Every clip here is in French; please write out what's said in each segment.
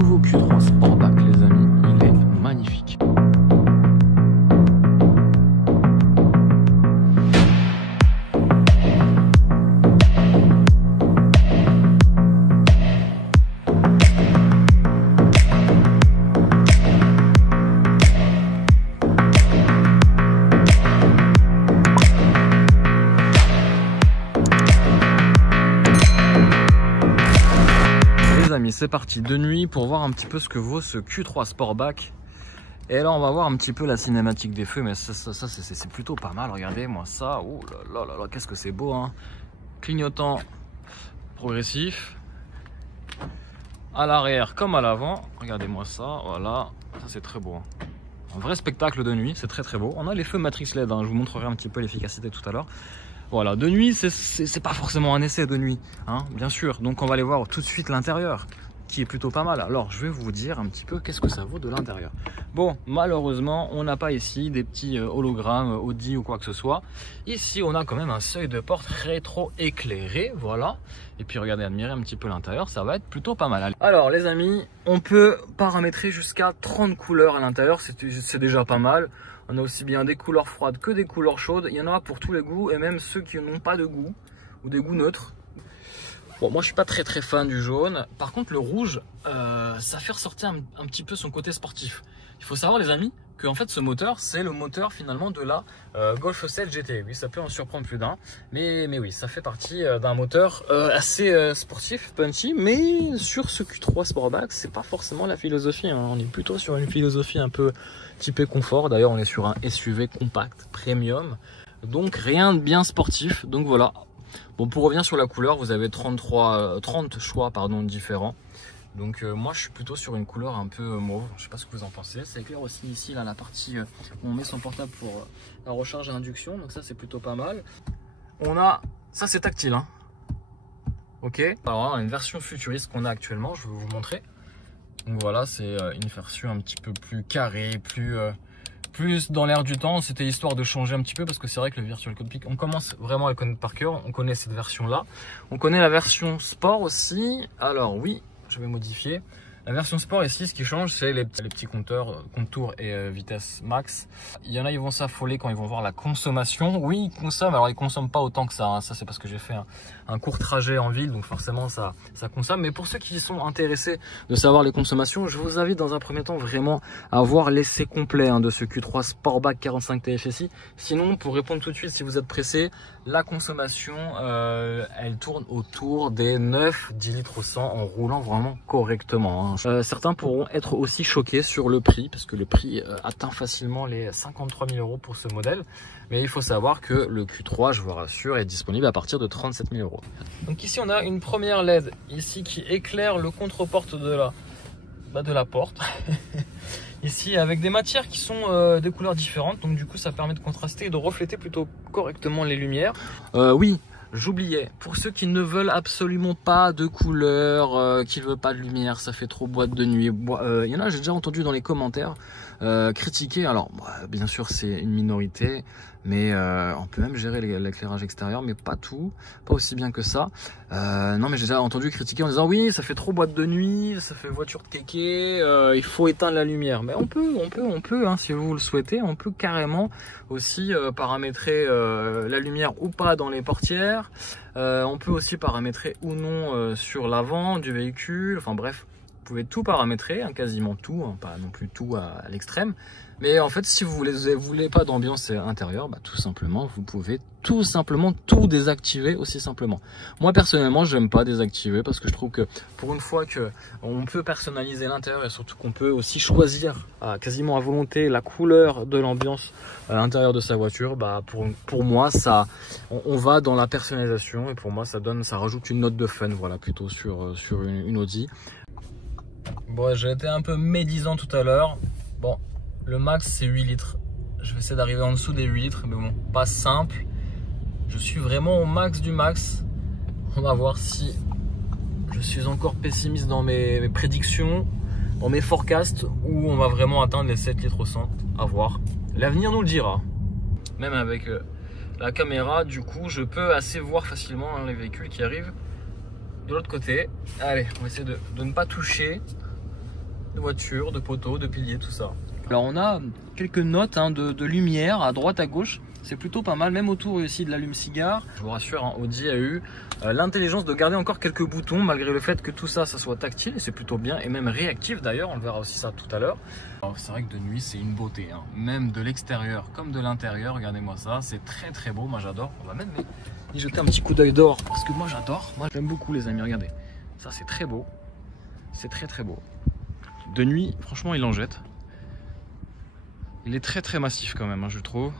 nouveau Q3 Sportback, les amis, il est magnifique. C'est parti de nuit pour voir un petit peu ce que vaut ce Q3 Sportback. Et là on va voir un petit peu la cinématique des feux, mais ça c'est plutôt pas mal. Regardez moi ça, oh là là là, qu'est-ce que c'est beau hein. Clignotant progressif à l'arrière comme à l'avant. Regardez moi ça, voilà, ça c'est très beau hein. Un vrai spectacle de nuit, c'est très beau. On a les feux Matrix LED hein. Je vous montrerai un petit peu l'efficacité tout à l'heure. Voilà, de nuit c'est pas forcément un essai de nuit hein, bien sûr, donc on va aller voir tout de suite l'intérieur qui est plutôt pas mal. Alors je vais vous dire un petit peu qu'est-ce que ça vaut de l'intérieur. Bon, malheureusement on n'a pas ici des petits hologrammes Audi ou quoi que ce soit. Ici on a quand même un seuil de porte rétro éclairé, voilà. Et puis regardez, admirez un petit peu l'intérieur, ça va être plutôt pas mal. Alors les amis, on peut paramétrer jusqu'à 30 couleurs à l'intérieur, c'est déjà pas mal. On a aussi bien des couleurs froides que des couleurs chaudes. Il y en a pour tous les goûts et même ceux qui n'ont pas de goût ou des goûts neutres. Bon, moi je suis pas très fan du jaune. Par contre le rouge, ça fait ressortir un petit peu son côté sportif. Il faut savoir les amis que en fait ce moteur c'est le moteur finalement de la Golf 7 GT. Oui, ça peut en surprendre plus d'un, mais oui, ça fait partie d'un moteur assez sportif, punchy. Mais sur ce Q3 Sportback, c'est pas forcément la philosophie hein. On est plutôt sur une philosophie un peu typée confort. D'ailleurs on est sur un SUV compact premium, donc rien de bien sportif. Donc voilà. Bon, pour revenir sur la couleur, vous avez 30 choix différents. Donc moi je suis plutôt sur une couleur un peu mauve, je sais pas ce que vous en pensez. Ça éclaire aussi ici là, la partie où on met son portable pour la recharge à induction, donc ça c'est plutôt pas mal. On a, ça c'est tactile hein. Ok, alors une version futuriste qu'on a actuellement, je vais vous montrer. Donc voilà, c'est une version un petit peu plus carrée, plus dans l'air du temps. C'était histoire de changer un petit peu parce que c'est vrai que le Virtual Cockpit, on commence vraiment à le connaître par cœur. On connaît cette version là, on connaît la version sport aussi. Alors oui, je vais modifier la version sport ici. Ce qui change, c'est les petits compteurs contour et vitesse max. Il y en a, ils vont s'affoler quand ils vont voir la consommation. Oui, ils consomment, alors ils consomment pas autant que ça hein. Ça c'est parce que j'ai fait un court trajet en ville, donc forcément ça consomme. Mais pour ceux qui sont intéressés de savoir les consommations, je vous invite dans un premier temps vraiment à voir l'essai complet hein, de ce Q3 Sportback 45 TFSI. Sinon, pour répondre tout de suite, si vous êtes pressé, la consommation elle tourne autour des 9-10 litres au 100 en roulant vraiment correctement hein. Certains pourront être aussi choqués sur le prix parce que le prix atteint facilement les 53 000 € pour ce modèle. Mais il faut savoir que le Q3, je vous rassure, est disponible à partir de 37 000 €. Donc ici on a une première LED ici qui éclaire le contre-porte de la porte. Ici avec des matières qui sont des couleurs différentes, donc du coup ça permet de contraster et de refléter plutôt correctement les lumières. Oui, j'oubliais, pour ceux qui ne veulent absolument pas de couleur, qui ne veulent pas de lumière, ça fait trop boîte de nuit. Il y en a, j'ai déjà entendu dans les commentaires critiquer. Alors bien sûr c'est une minorité, mais on peut même gérer l'éclairage extérieur, mais pas tout, pas aussi bien que ça. Non, mais j'ai déjà entendu critiquer en disant oui, ça fait trop boîte de nuit, ça fait voiture de kéké, il faut éteindre la lumière. Mais on peut hein, si vous le souhaitez, on peut carrément aussi paramétrer la lumière ou pas dans les portières. On peut aussi paramétrer ou non sur l'avant du véhicule. Enfin bref, vous pouvez tout paramétrer, hein, quasiment tout, hein, pas non plus tout à l'extrême. Mais en fait, si vous voulez pas d'ambiance intérieure, bah, tout simplement, vous pouvez tout simplement tout désactiver aussi simplement. Moi personnellement, j'aime pas désactiver parce que je trouve que pour une fois que on peut personnaliser l'intérieur et surtout qu'on peut aussi choisir quasiment à volonté la couleur de l'ambiance à l'intérieur de sa voiture, bah pour moi ça, on va dans la personnalisation et pour moi ça rajoute une note de fun, voilà, plutôt sur une Audi. Bon, j'ai été un peu médisant tout à l'heure. Bon, le max c'est 8 litres. Je vais essayer d'arriver en dessous des 8 litres, mais bon, pas simple. Je suis vraiment au max du max. On va voir si je suis encore pessimiste dans mes prédictions, dans mes forecasts, ou on va vraiment atteindre les 7 litres au 100. À voir. L'avenir nous le dira. Même avec la caméra, du coup, je peux assez voir facilement hein, les véhicules qui arrivent de l'autre côté. Allez, on va essayer de ne pas toucher. de voitures, de poteaux, de piliers, tout ça. Alors on a quelques notes hein, de lumière à droite à gauche, c'est plutôt pas mal, même autour ici de l'allume-cigare. Je vous rassure, hein, Audi a eu l'intelligence de garder encore quelques boutons malgré le fait que tout ça, ça soit tactile et c'est plutôt bien et même réactif d'ailleurs, on le verra aussi ça tout à l'heure. Alors c'est vrai que de nuit c'est une beauté, hein. Même de l'extérieur comme de l'intérieur, regardez-moi ça, c'est très très beau, moi j'adore. On va même y jeter un petit coup d'œil dehors parce que moi j'adore, moi j'aime beaucoup les amis, regardez. Ça c'est très beau, c'est très très beau. De nuit, franchement il en jette. Il est très très massif quand même, hein, je trouve.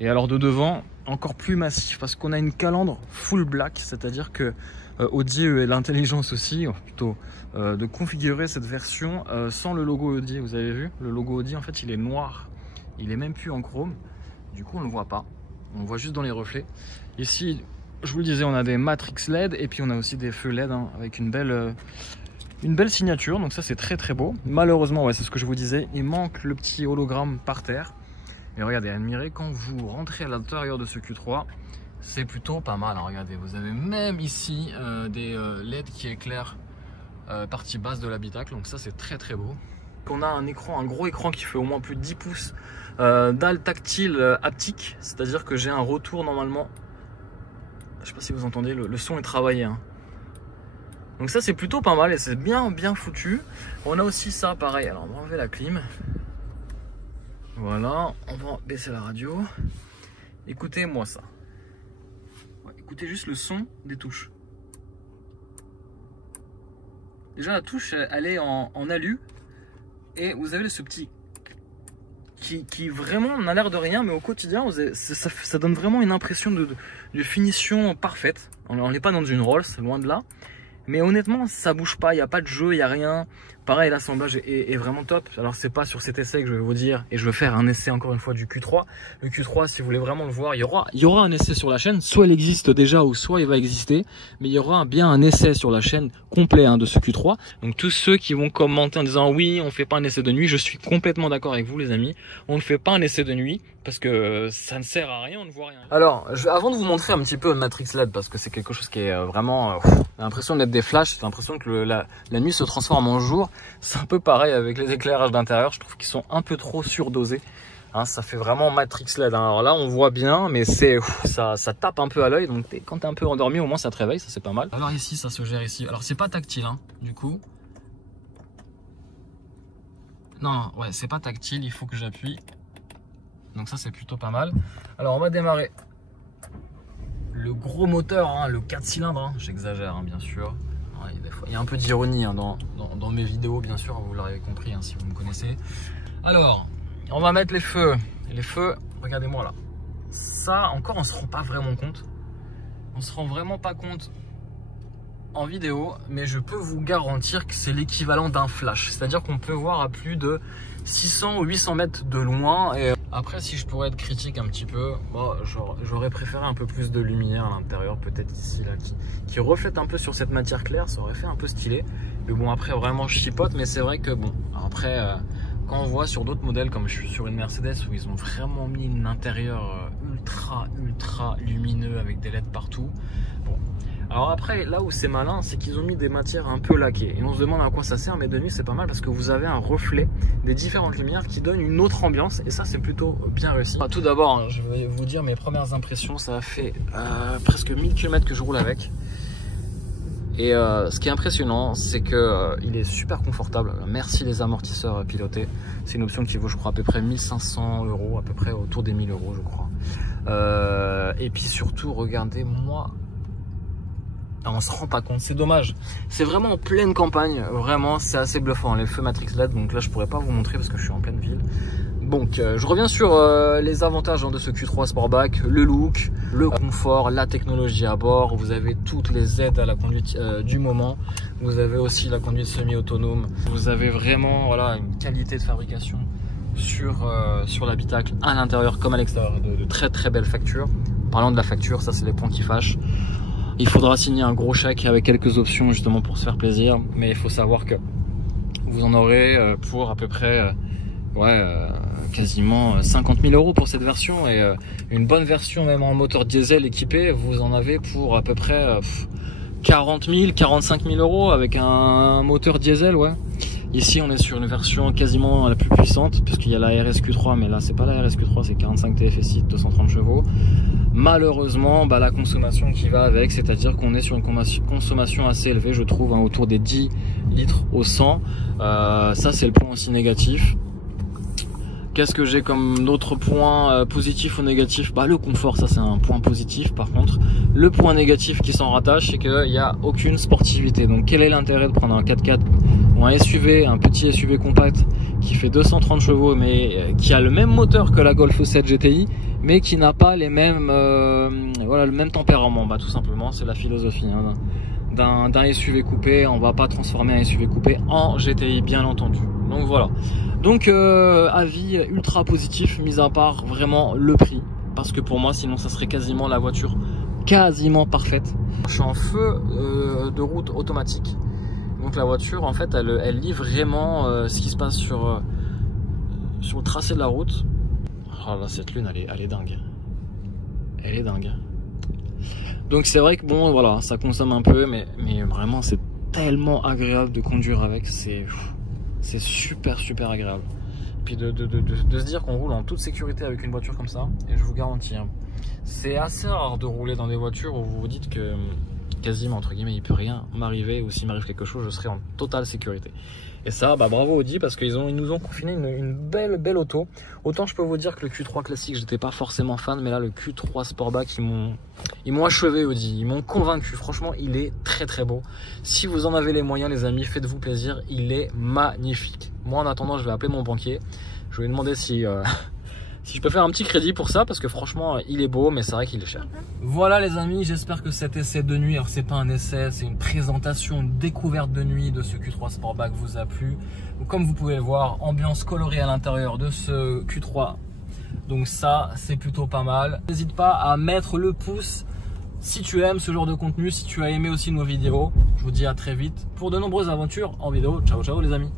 Et alors de devant, encore plus massif parce qu'on a une calandre full black, c'est-à-dire que Audi a l'intelligence aussi, plutôt de configurer cette version sans le logo Audi. Vous avez vu, le logo Audi en fait il est noir, il est même plus en chrome, du coup on ne le voit pas, on le voit juste dans les reflets. Ici, je vous le disais, on a des matrix LED et puis on a aussi des feux LED hein, avec une belle signature, donc ça c'est très très beau. Malheureusement, ouais, c'est ce que je vous disais, il manque le petit hologramme par terre. Et regardez, admirez, quand vous rentrez à l'intérieur de ce Q3, c'est plutôt pas mal. Hein, regardez, vous avez même ici des LED qui éclairent partie basse de l'habitacle, donc ça c'est très très beau. On a un écran, un gros écran qui fait au moins plus de 10 pouces, dalle tactile haptique, c'est-à-dire que j'ai un retour normalement. Je sais pas si vous entendez, le son est travaillé. Hein. Donc ça c'est plutôt pas mal et c'est bien foutu. On a aussi ça pareil, alors on va enlever la clim. Voilà, on va baisser la radio. Écoutez-moi ça. Ouais, écoutez juste le son des touches. Déjà la touche elle est en alu et vous avez ce petit qui vraiment n'a l'air de rien, mais au quotidien ça donne vraiment une impression de finition parfaite. On n'est pas dans une Rolls, loin de là. Mais honnêtement, ça bouge pas, il n'y a pas de jeu, il n'y a rien. Pareil, l'assemblage est vraiment top. Alors, c'est pas sur cet essai que je vais vous dire, et je vais faire un essai encore une fois du Q3. Le Q3, si vous voulez vraiment le voir, il y aura un essai sur la chaîne. Soit il existe déjà, ou soit il va exister. Mais il y aura bien un essai sur la chaîne complet hein, de ce Q3. Donc, tous ceux qui vont commenter en disant oui, on ne fait pas un essai de nuit, je suis complètement d'accord avec vous, les amis. On ne fait pas un essai de nuit. Parce que ça ne sert à rien, on ne voit rien. Alors, avant de vous montrer un petit peu Matrix LED, parce que c'est quelque chose qui est vraiment... j'ai l'impression de mettre des flashs, j'ai l'impression que la nuit se transforme en jour. C'est un peu pareil avec les éclairages d'intérieur, je trouve qu'ils sont un peu trop surdosés. Hein, ça fait vraiment Matrix LED. Hein. Alors là, on voit bien, mais ça tape un peu à l'œil. Donc quand tu es un peu endormi, au moins ça te réveille, ça c'est pas mal. Alors ici, ça se gère ici. Alors c'est pas tactile, hein, du coup. Non, ouais, c'est pas tactile, il faut que j'appuie. Donc ça c'est plutôt pas mal. Alors on va démarrer le gros moteur, hein, le 4 cylindres, hein. J'exagère hein, bien sûr. Ouais, il y a un peu d'ironie hein, dans mes vidéos bien sûr, vous l'aurez compris hein, si vous me connaissez. Alors on va mettre les feux. Les feux, regardez-moi là. Ça encore on se rend pas vraiment compte. On se rend vraiment pas compte en vidéo, mais je peux vous garantir que c'est l'équivalent d'un flash. C'est-à-dire qu'on peut voir à plus de 600 ou 800 mètres de loin. Et après, si je pourrais être critique un petit peu, bon, j'aurais préféré un peu plus de lumière à l'intérieur, peut-être ici, là, qui reflète un peu sur cette matière claire. Ça aurait fait un peu stylé. Mais bon, après, vraiment, je chipote. Mais c'est vrai que, bon, après, quand on voit sur d'autres modèles, comme je suis sur une Mercedes, où ils ont vraiment mis un intérieur ultra lumineux avec des LED partout. Bon. Alors après, là où c'est malin, c'est qu'ils ont mis des matières un peu laquées. Et on se demande à quoi ça sert, mais de nuit c'est pas mal parce que vous avez un reflet des différentes lumières qui donnent une autre ambiance. Et ça c'est plutôt bien réussi. Tout d'abord, hein, je vais vous dire mes premières impressions. Ça a fait presque 1000 km que je roule avec. Et ce qui est impressionnant, c'est qu'il est super confortable. Merci les amortisseurs pilotés. C'est une option qui vaut je crois à peu près 1500 €, à peu près autour des 1000 € je crois. Et puis surtout, regardez-moi. On se rend pas compte, c'est dommage. C'est vraiment en pleine campagne, vraiment c'est assez bluffant. Les feux Matrix LED, donc là je pourrais pas vous montrer parce que je suis en pleine ville. Donc je reviens sur les avantages hein, de ce Q3 Sportback, le look, le confort, la technologie à bord. Vous avez toutes les aides à la conduite du moment. Vous avez aussi la conduite semi-autonome. Vous avez vraiment voilà, une qualité de fabrication sur l'habitacle à l'intérieur comme à l'extérieur. De très belles factures. Parlant de la facture, ça c'est les points qui fâchent. Il faudra signer un gros chèque avec quelques options justement pour se faire plaisir. Mais il faut savoir que vous en aurez pour à peu près quasiment 50 000 € pour cette version. Et une bonne version même en moteur diesel équipé, vous en avez pour à peu près 40 000, 45 000 € avec un moteur diesel. Ouais. Ici on est sur une version quasiment la plus puissante, puisqu'il y a la RSQ3, mais là c'est pas la RSQ3, c'est 45 TFSI, 230 chevaux. Malheureusement, la consommation qui va avec, c'est-à-dire qu'on est sur une consommation assez élevée, je trouve, hein, autour des 10 litres au 100. Ça c'est le point aussi négatif. Qu'est-ce que j'ai comme autre point positif ou négatif? Le confort, ça c'est un point positif. Par contre, le point négatif qui s'en rattache, c'est qu'il n'y a aucune sportivité. Donc quel est l'intérêt de prendre un 4x4 ou un SUV, un petit SUV compact qui fait 230 chevaux, mais qui a le même moteur que la Golf 7 GTI, mais qui n'a pas les mêmes, le même tempérament? Tout simplement, c'est la philosophie hein, d'un SUV coupé. On va pas transformer un SUV coupé en GTI, bien entendu. Donc voilà. Donc avis ultra positif, mis à part vraiment le prix, parce que pour moi sinon ça serait quasiment la voiture quasiment parfaite. Je suis en feu de route automatique, donc la voiture en fait elle lit vraiment ce qui se passe sur le tracé de la route. Oh là, cette lune elle est dingue, elle est dingue. Donc c'est vrai que bon voilà, ça consomme un peu, mais vraiment c'est tellement agréable de conduire avec, c'est super agréable. Puis de se dire qu'on roule en toute sécurité avec une voiture comme ça, et je vous garantis, hein, c'est assez rare de rouler dans des voitures où vous vous dites que quasiment entre guillemets il peut rien m'arriver, ou s'il m'arrive quelque chose je serai en totale sécurité. Et ça bravo Audi, parce qu'ils nous ont confiné une belle auto. Autant je peux vous dire que le Q3 classique j'étais pas forcément fan, mais là le Q3 Sportback ils m'ont achevé Audi, ils m'ont convaincu. Franchement il est très beau. Si vous en avez les moyens les amis, faites-vous plaisir, il est magnifique. Moi en attendant je vais appeler mon banquier, je vais lui demander si je peux faire un petit crédit pour ça, parce que franchement il est beau, mais c'est vrai qu'il est cher. Voilà les amis, j'espère que cet essai de nuit, alors c'est pas un essai, c'est une présentation, une découverte de nuit de ce Q3 Sportback vous a plu. Donc, comme vous pouvez le voir, ambiance colorée à l'intérieur de ce Q3, donc ça c'est plutôt pas mal. N'hésite pas à mettre le pouce si tu aimes ce genre de contenu, si tu as aimé aussi nos vidéos. Je vous dis à très vite pour de nombreuses aventures en vidéo. Ciao les amis.